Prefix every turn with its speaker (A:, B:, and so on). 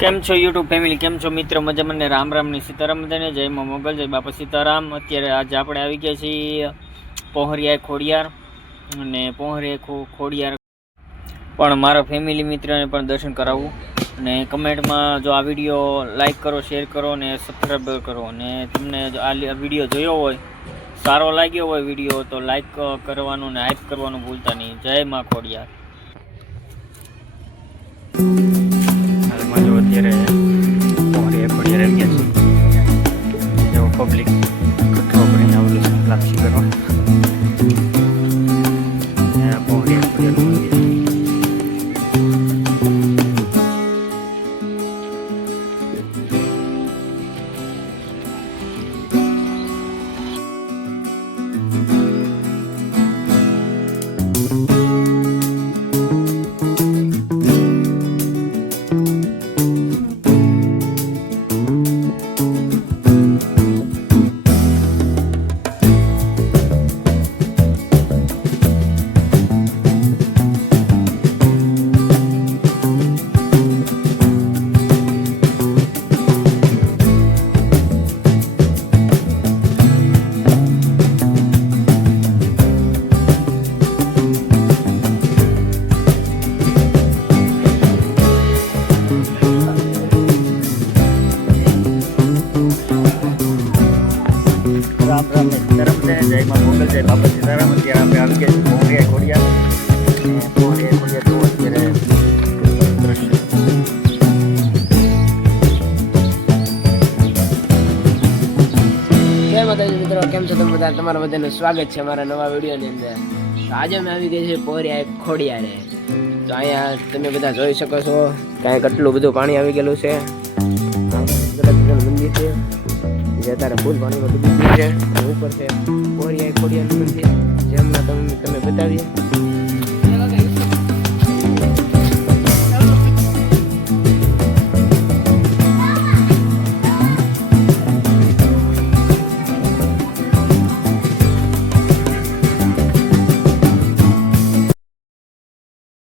A: કેમ છો YouTube family કેમ છો મિત્ર? મજા મને રામ રામની સીતારામ બધાને? જય મા મોગલ, જય બાપા સીતારામ. અત્યારે આજે આપણે આવી ગયા છીએ પહોંરિયા ખોડિયાર અને પહોંરિયા ખોડિયાર. પણ મારા ફેમિલી મિત્રને પણ દર્શન કરાવવું અને કમેન્ટમાં જો આ વીડિયો લાઇક કરો શેર કરો અને સબસ્ક્રાઈબ કરો. અને તમને જો આ વીડિયો જોયો હોય, સારો લાગ્યો હોય વીડિયો, તો લાઇક કરવાનું ને હાઇપ કરવાનું ભૂલતા નહીં. જય મા ખોડિયાર. હાલમાં જો અત્યારે પહોંચી ખોડિયાર આવી ગયા છે જો પબ્લિક કઠો કરીને આવેલું છે લાપસી કરવા ને આ પહોંચી ખોડિયારનું મંદિર. રામ રામ ને સીતારામ છે જય મોગલ જય બાબા સીતારામ અત્યારે. આપણે આવી ગયા છીએ
B: મોહરિયા ખોડિયા બધા? તમારા સ્વાગત છે અમારા નવા વિડીયોની અંદર. તો આજે અમે આવી ગઈ છે પોરિયા ખોડિયારે. તો અહીંયા તમે બધા જોઈ શકો છો કાંઈ કેટલું બધું પાણી આવી ગયેલું છે. મંદિર છે. જે અત્યારે ફૂલ પાણીમાં ડૂબી ગયું છે. ઉપર છે કોરિયા કોરિયા છે. જેમના તમે તમે બતાવીએ.